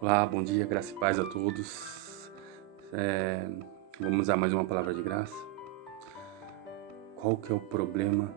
Olá, bom dia, graça e paz a todos. Vamos a mais uma palavra de graça. Qual que é o problema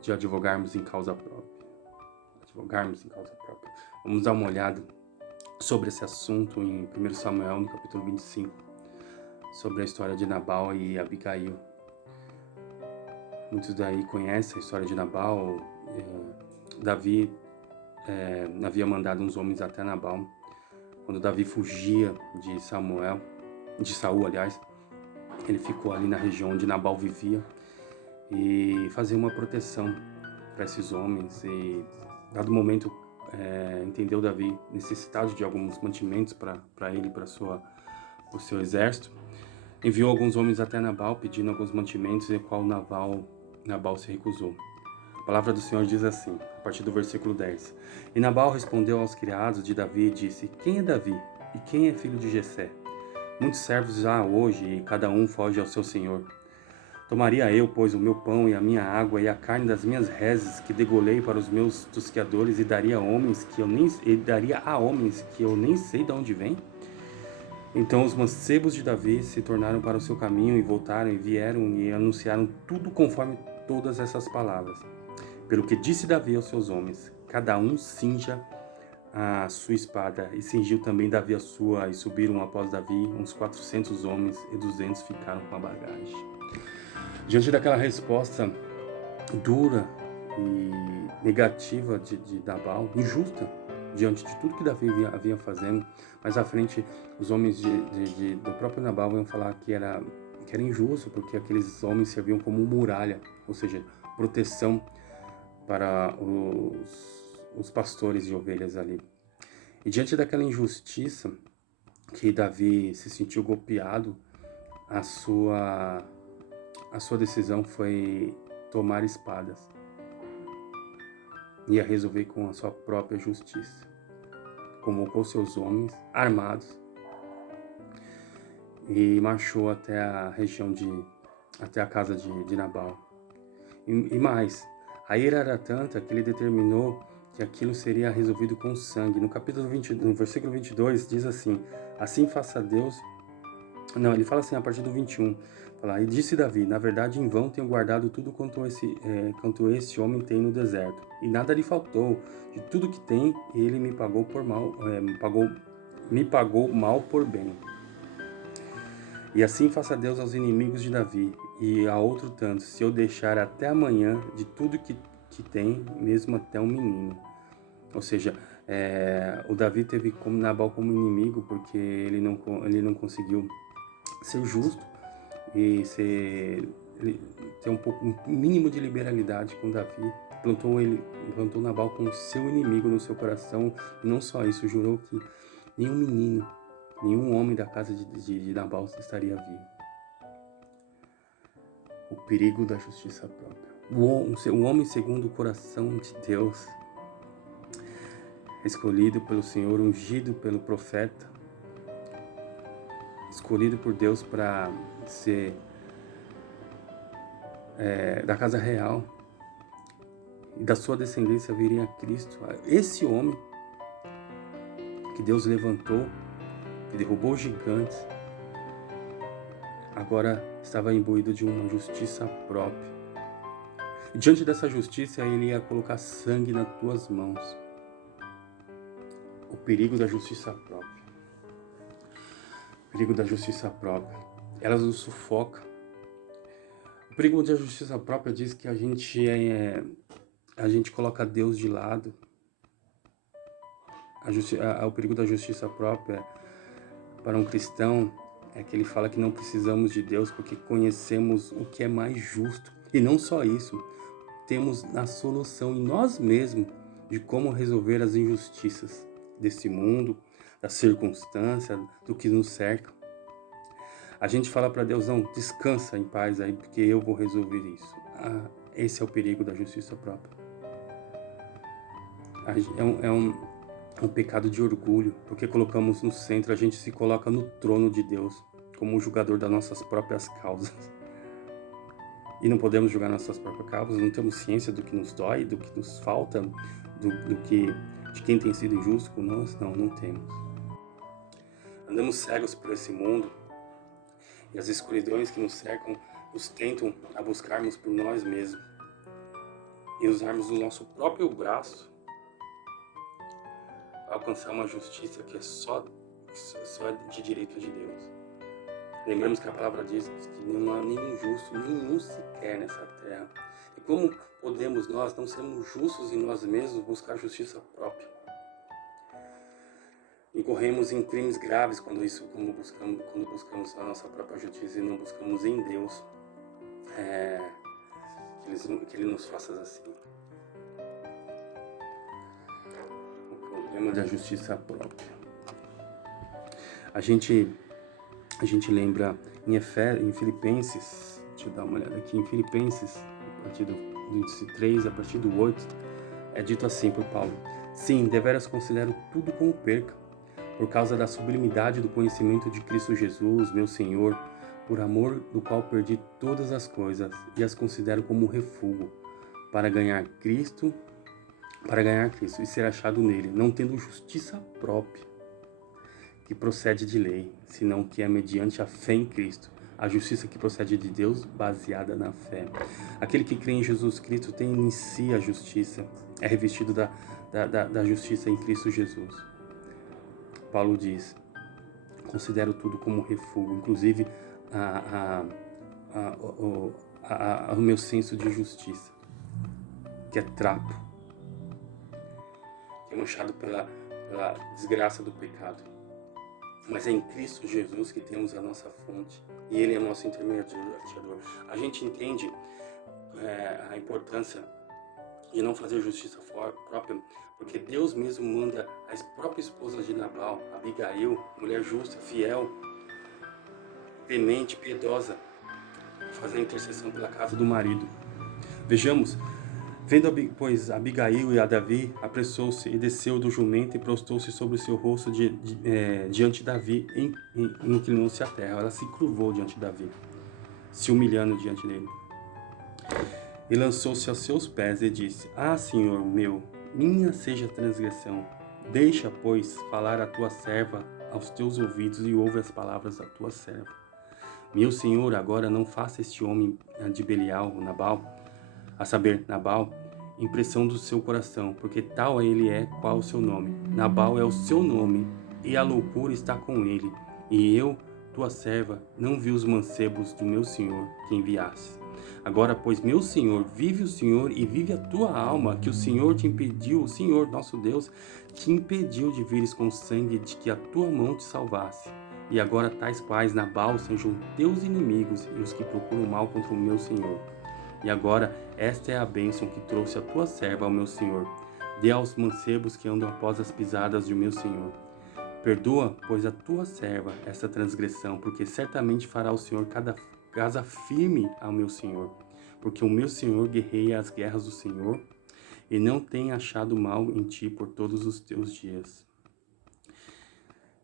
de advogarmos em causa própria? Advogarmos em causa própria. Vamos dar uma olhada sobre esse assunto em 1 Samuel, no capítulo 25, sobre a história de Nabal e Abigail. Muitos daí conhecem a história de Nabal. Davi havia mandado uns homens até Nabal. Quando Davi fugia de Saul, aliás, ele ficou ali na região onde Nabal vivia e fazia uma proteção para esses homens. E, dado momento, entendeu Davi necessidade de alguns mantimentos para ele e para o seu exército. Enviou alguns homens até Nabal pedindo alguns mantimentos, e qual Nabal se recusou. A palavra do Senhor diz assim, a partir do versículo 10. E Nabal respondeu aos criados de Davi e disse: Quem é Davi? E quem é filho de Jessé? Muitos servos há hoje, e cada um foge ao seu senhor. Tomaria eu, pois, o meu pão e a minha água e a carne das minhas reses que degolei para os meus tosqueadores e daria a homens que eu nem sei de onde vêm? Então os mancebos de Davi se tornaram para o seu caminho e voltaram e vieram e anunciaram tudo conforme todas essas palavras. Pelo que disse Davi aos seus homens: cada um cinja a sua espada, e cingiu também Davi a sua, e subiram após Davi uns 400 homens, e 200 ficaram com a bagagem. Diante daquela resposta dura e negativa de Nabal, injusta, diante de tudo que Davi havia fazendo, mais à frente os homens do próprio Nabal iam falar que era injusto, porque aqueles homens serviam como muralha, ou seja, proteção para os pastores de ovelhas ali. E diante daquela injustiça que Davi se sentiu golpeado, a sua decisão foi tomar espadas. Ia resolver com a sua própria justiça. Convocou seus homens armados e marchou até a região até a casa de Nabal. E mais, a ira era tanta que ele determinou que aquilo seria resolvido com sangue. No capítulo 20, no versículo 22, diz assim: assim faça Deus... Não, ele fala assim a partir do 21. Fala, e disse Davi: na verdade, em vão tenho guardado tudo quanto esse homem tem no deserto. E nada lhe faltou. De tudo que tem, ele me pagou por mal, me pagou mal por bem. E assim faça Deus aos inimigos de Davi, e a outro tanto, se eu deixar até amanhã de tudo que tem, mesmo até um menino. Ou seja, o Davi teve como Nabal como inimigo, porque ele não conseguiu ser justo e ter um mínimo de liberalidade com Davi. Plantou Nabal como seu inimigo no seu coração, e não só isso, jurou que nenhum menino, nenhum homem da casa de Nabal estaria vivo. O perigo da justiça própria. O homem segundo o coração de Deus, escolhido pelo Senhor, ungido pelo profeta, escolhido por Deus para ser da casa real, e da sua descendência viria Cristo. Esse homem que Deus levantou, que derrubou gigantes, agora estava imbuído de uma justiça própria. E diante dessa justiça, ele ia colocar sangue nas tuas mãos. O perigo da justiça própria. O perigo da justiça própria. Ela nos sufoca. O perigo da justiça própria diz que a gente coloca Deus de lado. O perigo da justiça própria para um cristão é que ele fala que não precisamos de Deus porque conhecemos o que é mais justo. E não só isso, temos a solução em nós mesmos de como resolver as injustiças desse mundo, da circunstância, do que nos cerca. A gente fala para Deus: não, descansa em paz aí, porque eu vou resolver isso. Esse é o perigo da justiça própria. É um pecado de orgulho, porque colocamos no centro, a gente se coloca no trono de Deus, como o julgador das nossas próprias causas. e não podemos julgar nossas próprias causas, não temos ciência do que nos dói, do que nos falta, de quem tem sido injusto com nós? Não temos. Andamos cegos por esse mundo e as escuridões que nos cercam nos tentam a buscarmos por nós mesmos e usarmos o nosso próprio braço para alcançar uma justiça que é só de direito de Deus. Lembramos que a palavra diz que não há nenhum justo, nenhum sequer nessa terra. E como podemos nós não sermos justos em nós mesmos, buscar justiça própria? Incorremos em crimes graves quando buscamos a nossa própria justiça e não buscamos em Deus que Ele nos faça assim. O problema da justiça própria. A gente lembra em Filipenses, deixa eu dar uma olhada aqui, em Filipenses, a partir do 3, a partir do 8, é dito assim por Paulo: sim, deveras considero tudo como perca, por causa da sublimidade do conhecimento de Cristo Jesus, meu Senhor, por amor do qual perdi todas as coisas e as considero como refúgio, para ganhar Cristo e ser achado nele, não tendo justiça própria, que procede de lei, senão que é mediante a fé em Cristo, a justiça que procede de Deus, baseada na fé. Aquele que crê em Jesus Cristo tem em si a justiça, é revestido da justiça em Cristo Jesus. Paulo diz: considero tudo como refúgio, inclusive o meu senso de justiça, que é trapo, que é manchado pela desgraça do pecado. Mas é em Cristo Jesus que temos a nossa fonte, e Ele é o nosso intermediador. A gente entende a importância de não fazer justiça própria, porque Deus mesmo manda a própria esposa de Nabal, Abigail, mulher justa, fiel, temente, piedosa, fazer a intercessão pela casa do marido. Vejamos: vendo, pois, Abigail e a Davi, apressou-se e desceu do jumento e prostou-se sobre o seu rosto diante de Davi, inclinou-se à terra. Ela se curvou diante de Davi, se humilhando diante dele. E lançou-se aos seus pés e disse: ah, Senhor meu, minha seja a transgressão. Deixa, pois, falar a tua serva aos teus ouvidos e ouve as palavras da tua serva. Meu Senhor, agora não faça este homem de Belial, Nabal, a saber, Nabal, impressão do seu coração, porque tal ele é qual o seu nome. Nabal é o seu nome, e a loucura está com ele. E eu, tua serva, não vi os mancebos do meu Senhor que enviaste. Agora, pois, meu Senhor, vive o Senhor e vive a tua alma, que o Senhor te impediu, o Senhor, nosso Deus, te impediu de vires com sangue, de que a tua mão te salvasse. E agora tais quais Nabal sejam teus inimigos e os que procuram mal contra o meu Senhor. E agora, esta é a bênção que trouxe a tua serva ao meu Senhor. Dê aos mancebos que andam após as pisadas do meu Senhor. Perdoa, pois, a tua serva esta transgressão, porque certamente fará o Senhor casa firme ao meu Senhor. Porque o meu Senhor guerreia as guerras do Senhor, e não tem achado mal em ti por todos os teus dias.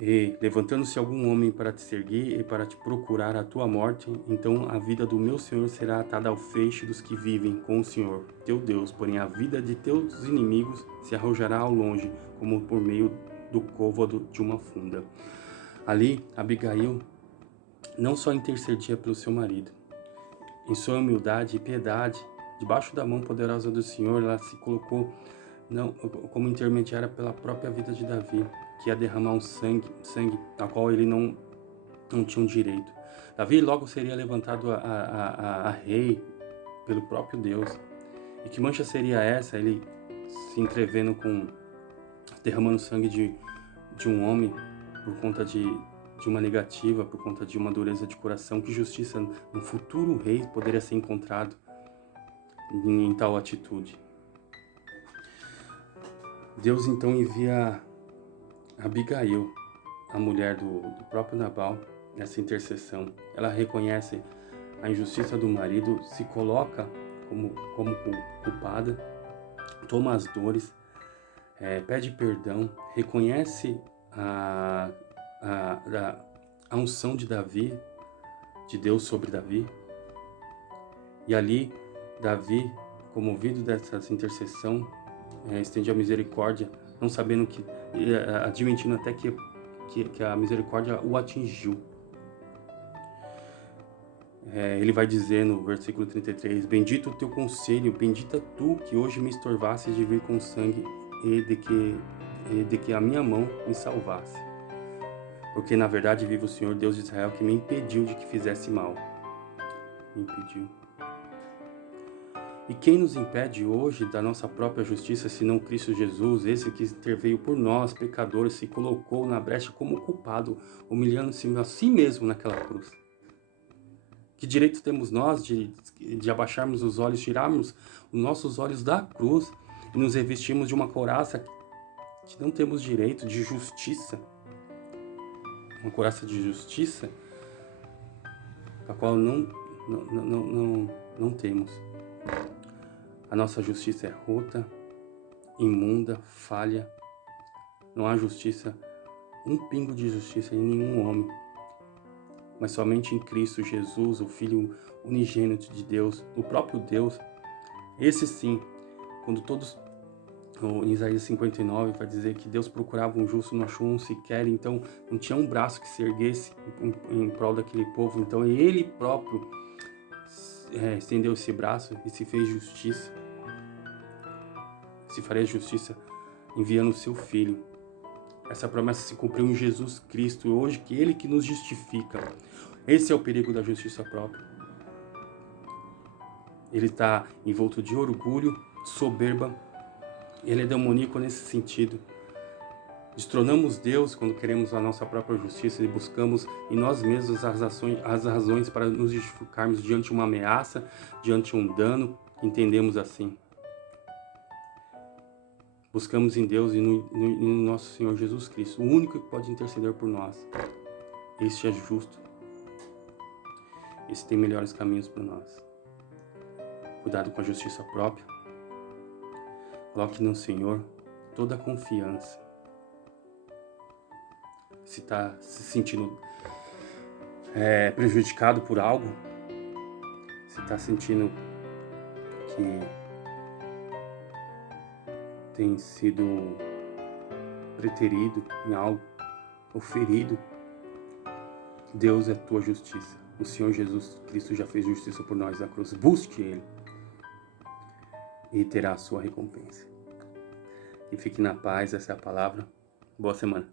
E, levantando-se algum homem para te seguir e para te procurar a tua morte, então a vida do meu Senhor será atada ao feixe dos que vivem com o Senhor, teu Deus, porém a vida de teus inimigos se arrojará ao longe, como por meio do côvado de uma funda. Ali, Abigail não só intercedia pelo seu marido, em sua humildade e piedade, debaixo da mão poderosa do Senhor, ela se colocou como intermediária pela própria vida de Davi, que ia derramar um sangue ao qual ele não tinha um direito. Davi logo seria levantado a rei pelo próprio Deus. E que mancha seria essa? Ele se entrevendo derramando sangue de um homem por conta de uma negativa, por conta de uma dureza de coração. Que justiça um futuro rei poderia ser encontrado em tal atitude? Deus então envia Abigail, a mulher do próprio Nabal, nessa intercessão. Ela reconhece a injustiça do marido, se coloca como culpada, toma as dores, pede perdão, reconhece a unção de Davi, de Deus sobre Davi, E ali, Davi, comovido dessa intercessão, estende a misericórdia, não sabendo que, admitindo até que a misericórdia o atingiu. Ele vai dizer no versículo 33, bendito o teu conselho, bendita tu que hoje me estorvasse de vir com sangue e de que a minha mão me salvasse. Porque na verdade vive o Senhor Deus de Israel que me impediu de que fizesse mal. Me impediu. E quem nos impede hoje da nossa própria justiça, senão Cristo Jesus, esse que interveio por nós, pecadores, se colocou na brecha como culpado, humilhando-se a si mesmo naquela cruz? Que direito temos nós de abaixarmos os olhos, tirarmos os nossos olhos da cruz e nos revestirmos de uma couraça que não temos direito, de justiça? Uma couraça de justiça a qual não temos. A nossa justiça é rota, imunda, falha. Não há justiça, um pingo de justiça em nenhum homem, mas somente em Cristo Jesus, o Filho unigênito de Deus, o próprio Deus. Esse sim, quando todos, em Isaías 59, vai dizer que Deus procurava um justo, não achou um sequer, então não tinha um braço que se erguesse em prol daquele povo, então ele próprio estendeu esse braço e se fez justiça, se faria justiça enviando o seu Filho. Essa promessa se cumpriu em Jesus Cristo, hoje que Ele que nos justifica. Esse é o perigo da justiça própria. Ele está envolto de orgulho, soberba, ele é demoníaco nesse sentido. Destronamos Deus quando queremos a nossa própria justiça e buscamos em nós mesmos as razões para nos justificarmos diante de uma ameaça, diante de um dano, entendemos assim. Buscamos em Deus e no nosso Senhor Jesus Cristo, o único que pode interceder por nós. Este é justo. Este tem melhores caminhos para nós. Cuidado com a justiça própria. Coloque no Senhor toda a confiança. Se está se sentindo prejudicado por algo, se está sentindo que tem sido preterido em algo, ou ferido, Deus é tua justiça. O Senhor Jesus Cristo já fez justiça por nós na cruz. Busque Ele e terá a sua recompensa. E fique na paz, essa é a palavra. Boa semana.